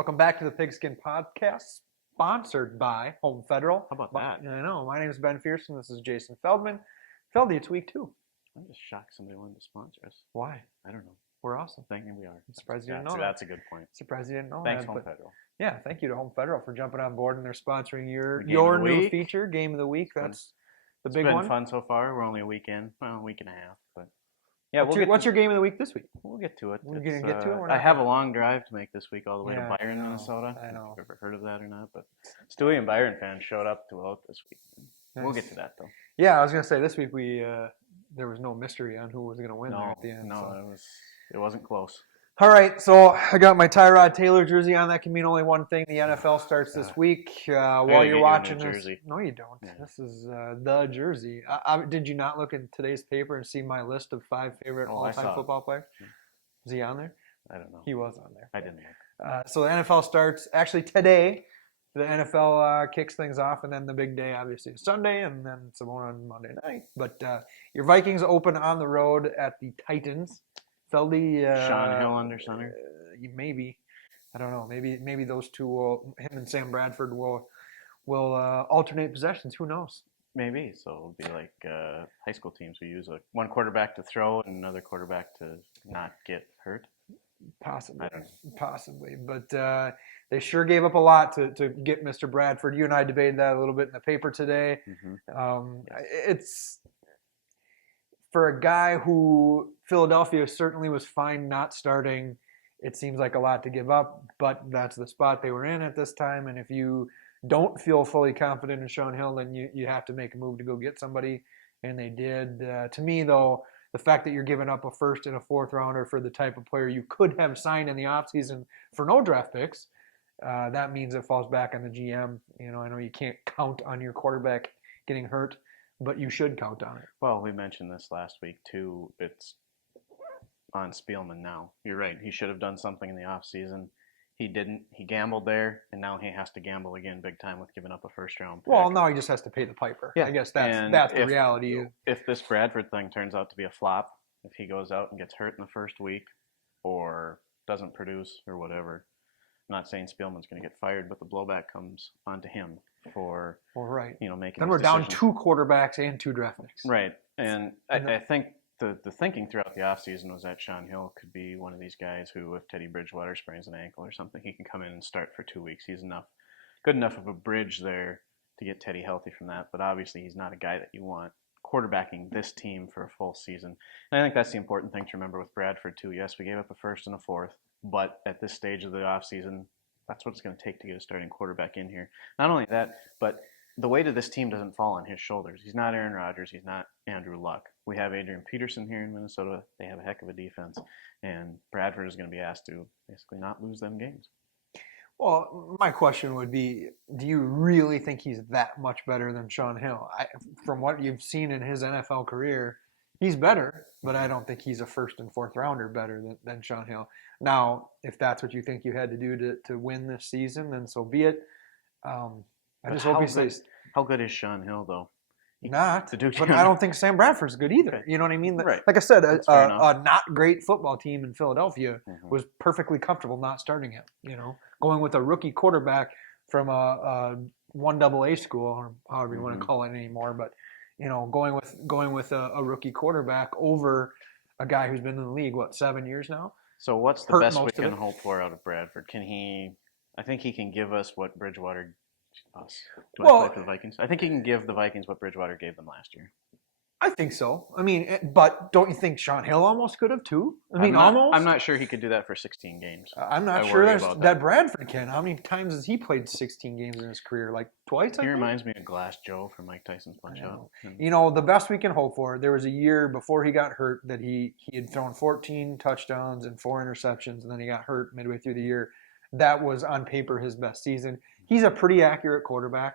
Welcome back to the Pigskin Podcast, sponsored by Home Federal. How about that? I know. My name is Ben Pherson. This is Jason Feldman. Feldy, it's week 2. I'm just shocked somebody wanted to sponsor us. Why? I don't know. We're awesome. Thinking we are. I'm surprised you didn't know that. That's a good point. Surprised you didn't know Thanks, that. Home Federal. Yeah, thank you to Home Federal for jumping on board and they're sponsoring your new feature, Game of the Week. That's the big one. one. It's been fun so far. We're only a week in. Well, a week and a half. But yeah, what's your Game of the Week this week? We'll get to it. We're going to get to it? I have a long drive to make this week all the way to Byron, I know, Minnesota. I know. If you've ever heard of that or not. But Stewie and Byron fans showed up throughout this week. Nice. We'll get to that, though. Yeah, I was going to say this week there was no mystery on who was going to win there at the end. No, it wasn't close. All right, so I got my Tyrod Taylor jersey on. That can mean only one thing. The NFL starts this week. While you're watching this, no, you don't. Yeah. This is the jersey. Did you not look in today's paper and see my list of 5 favorite all-time football players? Was he on there? I don't know. He was on there. I didn't know. So the NFL starts actually today. The NFL kicks things off, and then the big day, obviously, is Sunday, and then some more on Monday night. But your Vikings open on the road at the Titans. Feldy, Sean Hill under center? Maybe. I don't know. Maybe those two him and Sam Bradford will alternate possessions. Who knows? Maybe. So it'll be like high school teams. We use one quarterback to throw and another quarterback to not get hurt. Possibly. I don't know. Possibly. But they sure gave up a lot to get Mr. Bradford. You and I debated that a little bit in the paper today. Mm-hmm. It's for a guy who Philadelphia certainly was fine not starting. It seems like a lot to give up, but that's the spot they were in at this time. And if you don't feel fully confident in Sean Hill, then you have to make a move to go get somebody, and they did. To me, though, the fact that you're giving up a first and a fourth rounder for the type of player you could have signed in the offseason for no draft picks, that means it falls back on the GM. You know, I know you can't count on your quarterback getting hurt, but you should count on it. Well, we mentioned this last week, too. It's on Spielman now. You're right. He should have done something in the offseason. He didn't. He gambled there, and now he has to gamble again big time with giving up a first-round pick. Well, now he just has to pay the piper. Yeah. I guess that's the reality. If this Bradford thing turns out to be a flop, if he goes out and gets hurt in the first week or doesn't produce or whatever, I'm not saying Spielman's going to get fired, but the blowback comes onto him for making. Then we're down 2 quarterbacks and 2 draft picks. Right, and I think the thinking throughout the offseason was that Sean Hill could be one of these guys who, if Teddy Bridgewater sprains an ankle or something, he can come in and start for 2 weeks. He's good enough of a bridge there to get Teddy healthy from that, but obviously he's not a guy that you want quarterbacking this team for a full season. And I think that's the important thing to remember with Bradford, too. Yes, we gave up a first and a fourth, but at this stage of the offseason, that's what it's going to take to get a starting quarterback in here. Not only that, but the weight of this team doesn't fall on his shoulders. He's not Aaron Rodgers. He's not Andrew Luck. We have Adrian Peterson here in Minnesota. They have a heck of a defense. And Bradford is going to be asked to basically not lose them games. Well, my question would be, do you really think he's that much better than Sean Hill? From what you've seen in his NFL career, he's better, but I don't think he's a first and fourth rounder better than Sean Hill. Now, if that's what you think you had to do to win this season, then so be it. I just hope he stays. How good is Sean Hill, though? But I don't think Sam Bradford's good either. Okay. You know what I mean? Right. Like I said, a not great football team in Philadelphia was perfectly comfortable not starting him. You know, going with a rookie quarterback from a 1AA school, or however you want to call it anymore. But going with a rookie quarterback over a guy who's been in the league 7 years now. So what's the best we can hope for out of Bradford? I think he can give us what Bridgewater. I play for the Vikings? I think he can give the Vikings what Bridgewater gave them last year. I think so. I mean, but don't you think Sean Hill almost could have too? Almost. I'm not sure he could do that for 16 games. I'm not sure that Bradford can. How many times has he played 16 games in his career? Like twice, I think? He reminds me of Glass Joe from Mike Tyson's Punch-Out. You know, the best we can hope for, there was a year before he got hurt that he had thrown 14 touchdowns and 4 interceptions, and then he got hurt midway through the year. That was, on paper, his best season. He's a pretty accurate quarterback.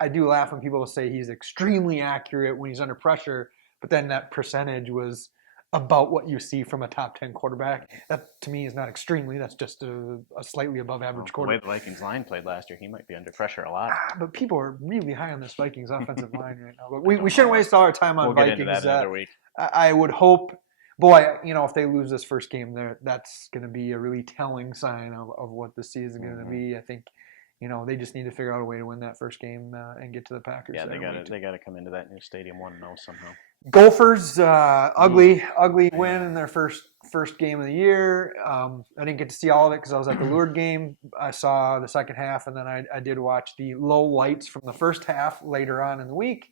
I do laugh when people say he's extremely accurate when he's under pressure, but then that percentage was about what you see from a top 10 quarterback. That, to me, is not extremely. That's just a slightly above average quarterback. The way the Vikings line played last year, he might be under pressure a lot. But people are really high on this Vikings offensive line right now. But we shouldn't waste all our time on Vikings. We'll get into that another week. I would hope boy, if they lose this first game, that's going to be a really telling sign of what the season is going to be. I think, they just need to figure out a way to win that first game and get to the Packers. Yeah, they got to come into that new stadium 1-0 somehow. Gophers, ugly win in their first game of the year. I didn't get to see all of it because I was at the Lourdes game. I saw the second half, and then I did watch the low lights from the first half later on in the week.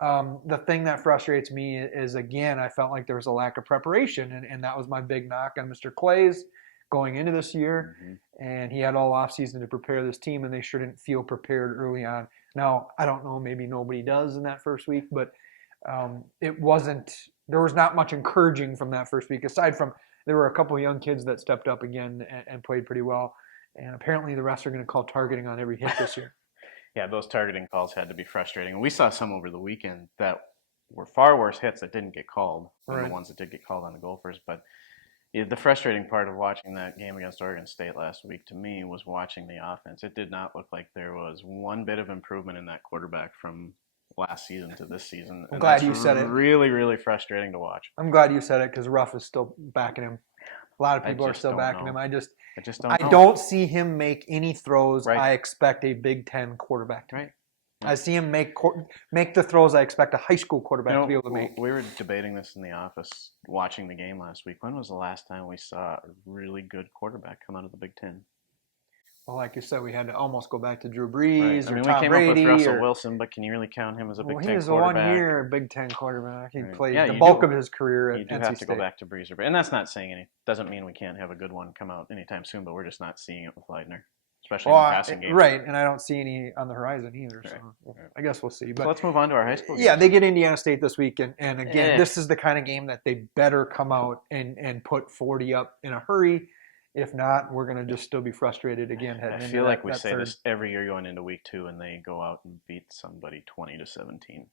The thing that frustrates me is, again, I felt like there was a lack of preparation, and that was my big knock on Mr. Clay's going into this year. And he had all offseason to prepare this team, and they shouldn't feel prepared early on. Now, I don't know, maybe nobody does in that first week, but there was not much encouraging from that first week, aside from there were a couple of young kids that stepped up again and played pretty well. And apparently the refs are going to call targeting on every hit this year. Yeah, those targeting calls had to be frustrating. And we saw some over the weekend that were far worse hits that didn't get called than the ones that did get called on the Gophers. But the frustrating part of watching that game against Oregon State last week to me was watching the offense. It did not look like there was one bit of improvement in that quarterback from last season to this season. I'm glad you said it. Really, really frustrating to watch. I'm glad you said it because Ruff is still backing him. A lot of people are still backing him. I don't see him make any throws I expect a Big Ten quarterback to make. I see him make the throws I expect a high school quarterback to be able to make. We were debating this in the office watching the game last week. When was the last time we saw a really good quarterback come out of the Big Ten? Well, like you said, we had to almost go back to Drew Brees or Tom Brady. We came up with Russell Wilson, but can you really count him as a Big Ten quarterback? He was a one-year Big Ten quarterback. He played the bulk of his career at NC State. You do have to go back to Brees. And that's not saying anything. Doesn't mean we can't have a good one come out anytime soon, but we're just not seeing it with Leitner, especially in the passing game. Right, and I don't see any on the horizon either. So I guess we'll see. But so let's move on to our high school games. Yeah, they get Indiana State this week, and again, this is the kind of game that they better come out and put 40 up in a hurry. If not, we're going to just still be frustrated again. I feel like we say this every year going into week 2, and they go out and beat somebody 20-17.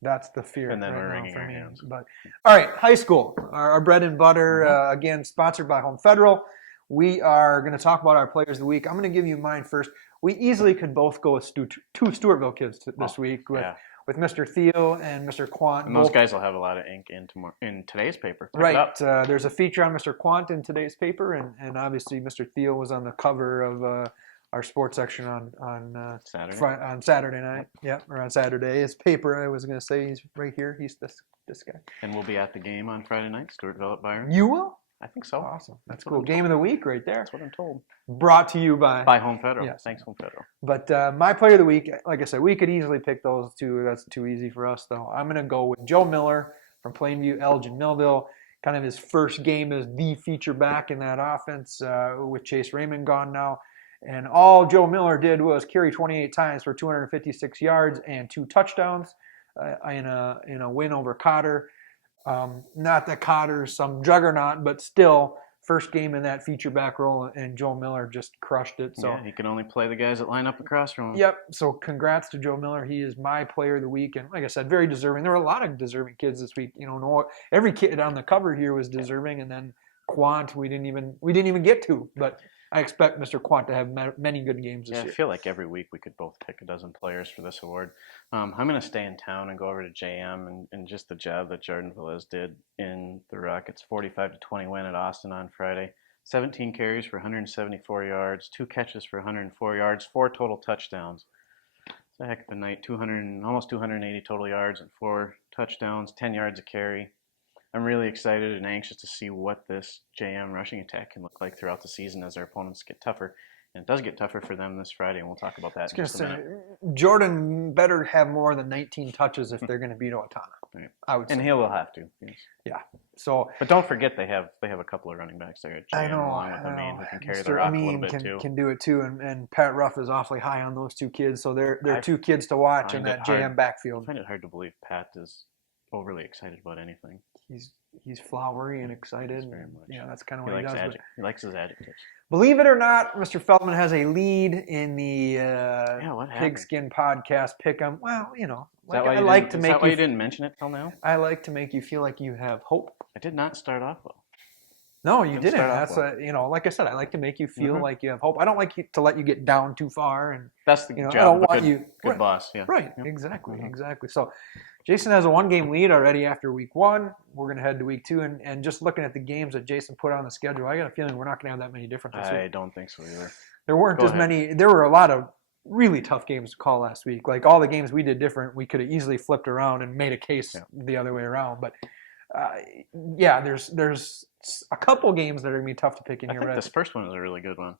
That's the fear. And then we're wringing our hands. But all right, high school, our bread and butter. Again, sponsored by Home Federal. We are going to talk about our players of the week. I'm going to give you mine first. We easily could both go with two Stewartville kids this week with Mr. Theo and Mr. Quant. And those guys will have a lot of ink in today's paper. Right. There's a feature on Mr. Quant in today's paper, and obviously Mr. Theo was on the cover of our sports section on Saturday night. Yeah, or on Saturday. His paper, I was going to say, he's right here. He's this guy. And we'll be at the game on Friday night, Stewartville at Byron. You will? I think so. Awesome. That's cool. Game of the week right there. That's what I'm told. Brought to you by Home Federal. Yes. Thanks, Home Federal. But my player of the week, like I said, we could easily pick those two. That's too easy for us, though. I'm going to go with Joe Miller from Plainview, Elgin Millville. Kind of his first game as the feature back in that offense with Chase Raymond gone now. And all Joe Miller did was carry 28 times for 256 yards and 2 touchdowns in a win over Cotter. Not that Cotter's some juggernaut, but still, first game in that feature back role, and Joe Miller just crushed it. So he can only play the guys that line up across from him. Yep. So congrats to Joe Miller. He is my player of the week, and like I said, very deserving. There were a lot of deserving kids this week. Every kid on the cover here was deserving, and then Quant we didn't even get to, but I expect Mr. Quant to have many good games this year. I feel like every week we could both pick a dozen players for this award. I'm going to stay in town and go over to JM and just the job that Jordan Velez did in the Rockets' 45-20 win at Austin on Friday. 17 carries for 174 yards, 2 catches for 104 yards, 4 total touchdowns. It's a heck of a night. Almost 280 total yards and 4 touchdowns, 10 yards a carry. I'm really excited and anxious to see what this JM rushing attack can look like throughout the season as their opponents get tougher. And it does get tougher for them this Friday, and we'll talk about that in just a minute. Jordan better have more than 19 touches if they're going to beat Owatonna. Right. I would say. And he will have to. Yes. Yeah. So, but don't forget they have a couple of running backs there. I know. Along with Amin, who can carry the rock a little bit too. Can do it too, and Pat Ruff is awfully high on those two kids. So they're 2 kids to watch in that JM backfield. I find it hard to believe Pat is overly excited about anything. He's flowery and excited. Very much. Yeah, that's kind of what he does. He likes his adjectives. Believe it or not, Mr. Feldman has a lead in the Pigskin Podcast Pick'em. Well, I like to make. Is that why you didn't mention it till now? I like to make you feel like you have hope. I did not start off well. No, you Didn't didn't. start off That's well. like I said, I like to make you feel like you have hope. I don't like to let you get down too far, and That's the I job don't of a want good, you good boss. Yeah. right. Yep. Exactly. So, Jason has a 1-game lead already after week 1. We're gonna head to week 2, and just looking at the games that Jason put on the schedule, I got a feeling we're not gonna have that many different this week. I don't think so either. There weren't Go as ahead. many. There were a lot of really tough games to call last week. Like all the games we did different, we could have easily flipped around and made a case the other way around. But there's a couple games that are gonna be tough to pick in I here. think this first one is a really good one.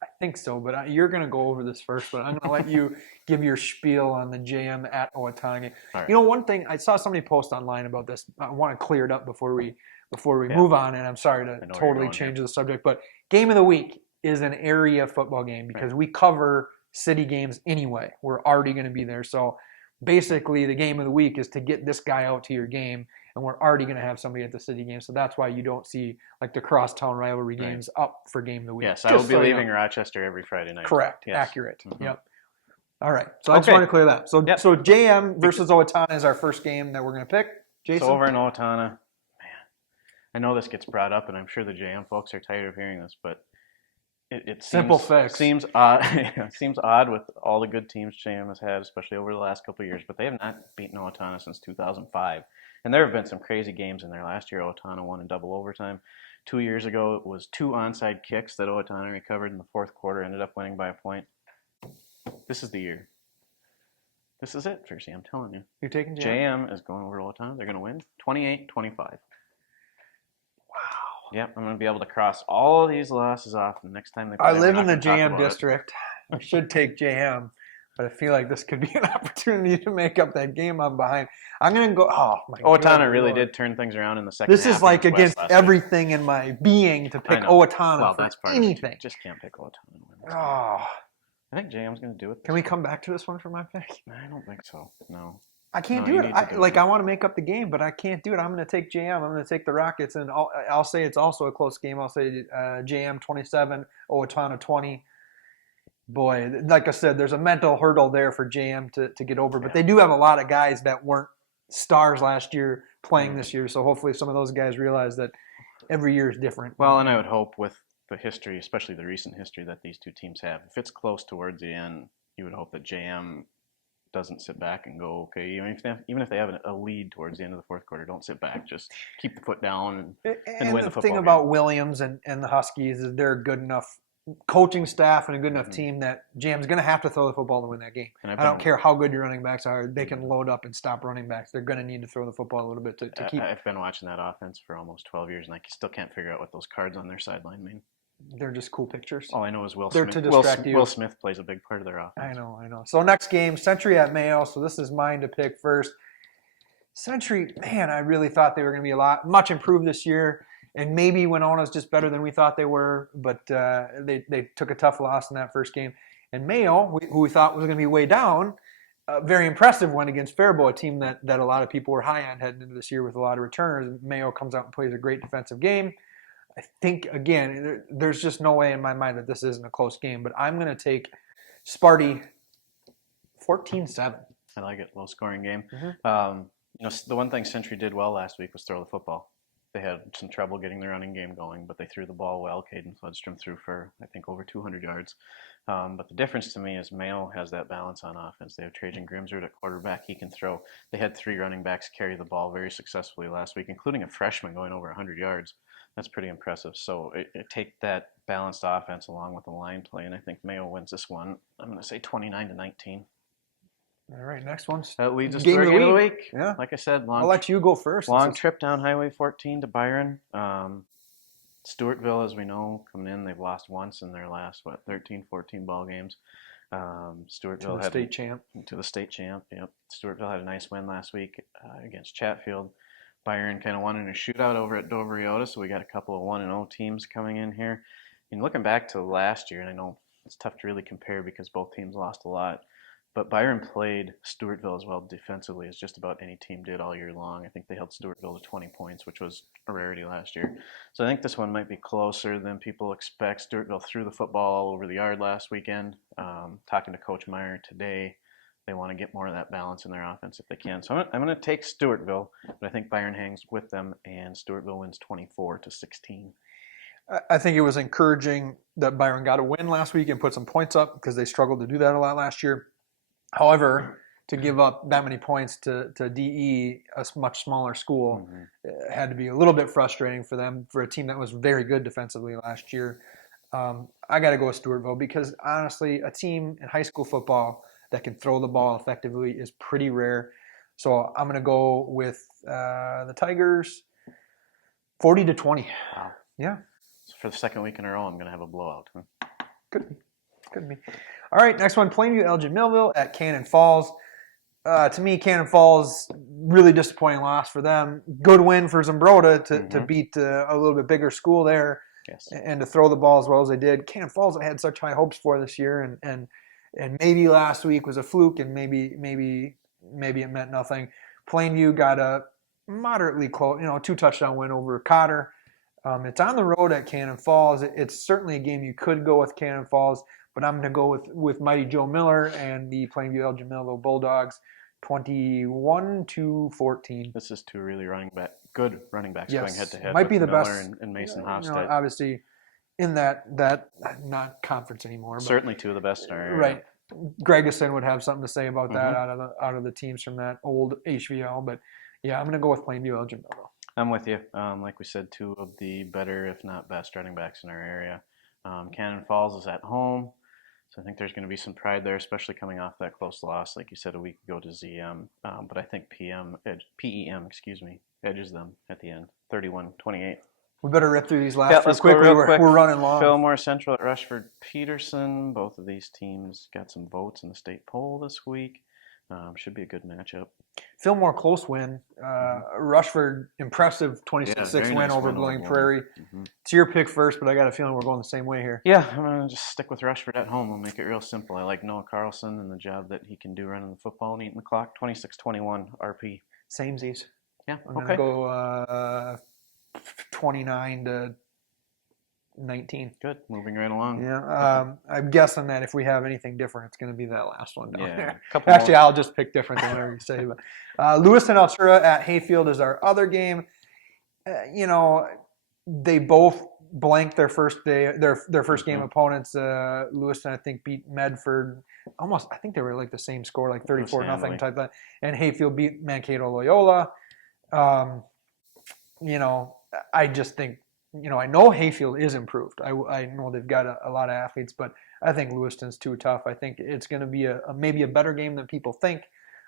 I think so, but you're gonna go over this first one. I'm gonna let you give your spiel on the JM at Owatonna. Right. You know, one thing I saw somebody post online about this. I want to clear it up before we move on. And I'm sorry to totally change the subject, but game of the week is an area football game because we cover city games anyway. We're already going to be there, so basically the game of the week is to get this guy out to your game, and we're already going to have somebody at the city game, so that's why you don't see like the crosstown rivalry games up for game of the week. Yes, I will be leaving Rochester every Friday night. Correct. Yes. Accurate. Yep. All right. So I just want to clear that. So so JM versus Owatonna is our first game that we're going to pick. Jason? So over in Owatonna, man, I know this gets brought up, and I'm sure the JM folks are tired of hearing this, but it seems odd. It seems odd with all the good teams JM has had, especially over the last couple of years, but they have not beaten Owatonna since 2005. And there have been some crazy games in there. Last year, Owatonna won in double overtime. 2 years ago, it was 2 onside kicks that Owatonna recovered in the fourth quarter, ended up winning by a point. This is the year. This is it, Percy. I'm telling you. You're taking JM? JM is going over Owatonna. They're going to win 28-25. Yep, I'm going to be able to cross all of these losses off the next time they play. I live in the JM district. I should take JM, but I feel like this could be an opportunity to make up that game I'm behind. I'm going to go, oh my God. Owatonna really did turn things around in the second half. This is like against everything in my being to pick Owatonna for anything. Just can't pick Owatonna. Oh. I think JM's going to do it. Can we come back to this one for my pick? I don't think so. No. I can't do it. I want to make up the game, but I can't do it. I'm going to take JM. I'm going to take the Rockets, and I'll say it's also a close game. I'll say JM 27, Owatonna 20. Boy, like I said, there's a mental hurdle there for JM to get over, but they do have a lot of guys that weren't stars last year playing this year, so hopefully some of those guys realize that every year is different. Well, and I would hope with the history, especially the recent history that these two teams have, if it's close towards the end, you would hope that JM doesn't sit back and go, okay, even if they have a lead towards the end of the fourth quarter, don't sit back. Just keep the foot down and win the football game. The thing about Williams and the Huskies is they're a good enough coaching staff and a good enough team that JM's going to have to throw the football to win that game. I don't care how good your running backs are. They can load up and stop running backs. They're going to need to throw the football a little bit to keep. I've been watching that offense for almost 12 years, and I still can't figure out what those cards on their sideline mean. They're just cool pictures. All I know is Will Smith plays a big part of their offense. I know. So next game, Century at Mayo. So this is mine to pick first. Century, man, I really thought they were going to be much improved this year. And maybe Winona's just better than we thought they were. But they took a tough loss in that first game. And Mayo, who we thought was going to be way down, very impressive win against Faribault, a team that a lot of people were high on heading into this year with a lot of returners. Mayo comes out and plays a great defensive game. I think, again, there's just no way in my mind that this isn't a close game, but I'm going to take Sparty 14-7. I like it. Low-scoring game. The one thing Century did well last week was throw the football. They had some trouble getting the running game going, but they threw the ball well. Caden Fludstrom threw for, I think, over 200 yards. But the difference to me is Mayo has that balance on offense. They have Trajan Grimsrud at quarterback. He can throw. They had 3 running backs carry the ball very successfully last week, including a freshman going over 100 yards. That's pretty impressive. So it take that balanced offense along with the line play, and I think Mayo wins this one. I'm going to say 29-19. All right, next one. That leads us to our game of the week. Yeah. Like I said, I'll let you go first. Long trip down Highway 14 to Byron. Stewartville, as we know, coming in, they've lost once in their last, 13, 14 ball games. Stewartville to the state champ. Yep. Stewartville had a nice win last week against Chatfield. Byron kind of won in a shootout over at Dover-Iota, so we got a couple of 1-0 teams coming in here. And looking back to last year, and I know it's tough to really compare because both teams lost a lot, but Byron played Stewartville as well defensively as just about any team did all year long. I think they held Stewartville to 20 points, which was a rarity last year. So I think this one might be closer than people expect. Stewartville threw the football all over the yard last weekend. Talking to Coach Meyer today, they want to get more of that balance in their offense if they can. So I'm going to take Stewartville, but I think Byron hangs with them, and Stewartville wins 24-16. I think it was encouraging that Byron got a win last week and put some points up because they struggled to do that a lot last year. However, to give up that many points to DE, a much smaller school, had to be a little bit frustrating for them, for a team that was very good defensively last year. I got to go with Stewartville because, honestly, a team in high school football that can throw the ball effectively is pretty rare. So I'm going to go with the Tigers 40-20. Wow. Yeah. So for the second week in a row, I'm going to have a blowout. Huh? Could be. All right, next one, Plainview Elgin Millville at Cannon Falls. To me, Cannon Falls, really disappointing loss for them. Good win for Zumbrota to beat a little bit bigger school there, yes, and to throw the ball as well as they did. Cannon Falls, I had such high hopes for this year, and maybe last week was a fluke, and maybe it meant nothing. Plainview got a moderately close, 2-touchdown win over Cotter. It's on the road at Cannon Falls. It's certainly a game you could go with Cannon Falls, but I'm going to go with Mighty Joe Miller and the Plainview Elgin Millville Bulldogs, 21-14. This is two really good running backs going head to head. Might be the Miller best. And Mason Hofstad. Obviously, in that not conference anymore. But, certainly two of the best in our area. Right. Gregerson would have something to say about that out of the teams from that old HVL. But yeah, I'm going to go with Plainview Elgin Millville. I'm with you. Like we said, two of the better, if not best, running backs in our area. Cannon Falls is at home, so I think there's going to be some pride there, especially coming off that close loss, like you said, a week ago to ZM. But I think PEM edges them at the end, 31-28. We better rip through these last let's quickly. Go real quick. We're running long. Fillmore Central at Rushford Peterson. Both of these teams got some votes in the state poll this week. Should be a good matchup. Fillmore close win. Rushford impressive 26-6 win over Bowling Prairie. It's your pick first, but I got a feeling we're going the same way here. Yeah, I'm going to just stick with Rushford at home. We'll make it real simple. I like Noah Carlson and the job that he can do running the football and eating the clock. 26-21 RP. Samesies. Yeah, I'm going to go 29-19. Good. Moving right along. Yeah. I'm guessing that if we have anything different, it's going to be that last one down there. Actually, I'll just pick different than whatever you say. But Lewiston-Altura at Hayfield is our other game. They both blanked their first game opponents. Lewiston, I think, beat Medford almost. I think they were like the same score, like 34-0 type of that. And Hayfield beat Mankato Loyola. I just think. I know Hayfield is improved. I know they've got a lot of athletes, but I think Lewiston's too tough. I think it's going to be maybe a better game than people think,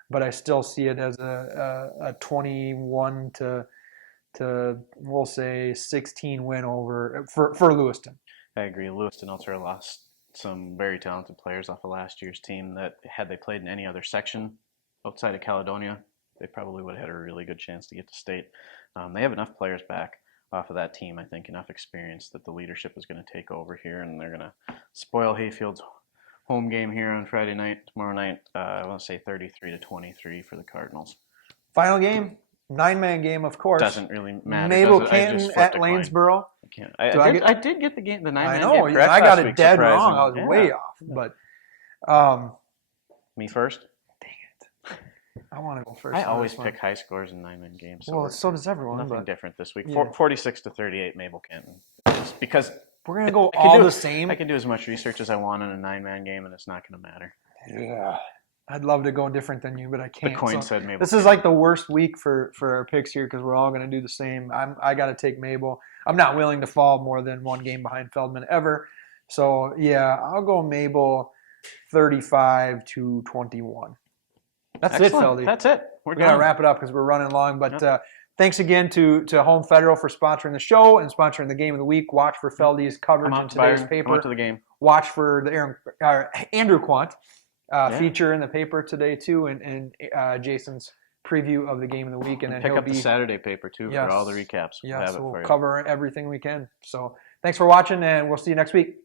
but I still see it as a 21 to we'll say 16 win over for Lewiston. I agree. Lewiston-Altura lost some very talented players off of last year's team that had they played in any other section outside of Caledonia, they probably would have had a really good chance to get to state. They have enough players back off of that team, I think, enough experience that the leadership is going to take over here, and they're going to spoil Hayfield's home game here on Friday night, tomorrow night. I want to say 33-23 for the Cardinals. Final game, 9-man game, of course. Doesn't really matter. Mabel-Canton at Lanesboro. I did get the 9-man game. I know, correct I got last it week, dead wrong. surprising. I was way off, but me first. I want to go first. I always pick high scores in 9-man games. So does everyone. Nothing different this week. Yeah. 46-38 Mabel-Canton. Just because we're going to go all the same. I can do as much research as I want in a 9-man game, and it's not going to matter. Yeah. I'd love to go different than you, but I can't. The coin said Mabel. This is like the worst week for our picks here because we're all going to do the same. I got to take Mabel. I'm not willing to fall more than one game behind Feldman ever. So, yeah, I'll go Mabel 35-21. That's Excellent. it, Feldy. That's it. We're going to wrap it up because we're running long. But thanks again to Home Federal for sponsoring the show and sponsoring the game of the week. Watch for Feldy's coverage in today's paper. Come out to the game. Watch for the Andrew Quant feature in the paper today, too, and Jason's preview of the game of the week. And then pick up the Saturday paper, too, for all the recaps. We'll cover everything we can. So thanks for watching, and we'll see you next week.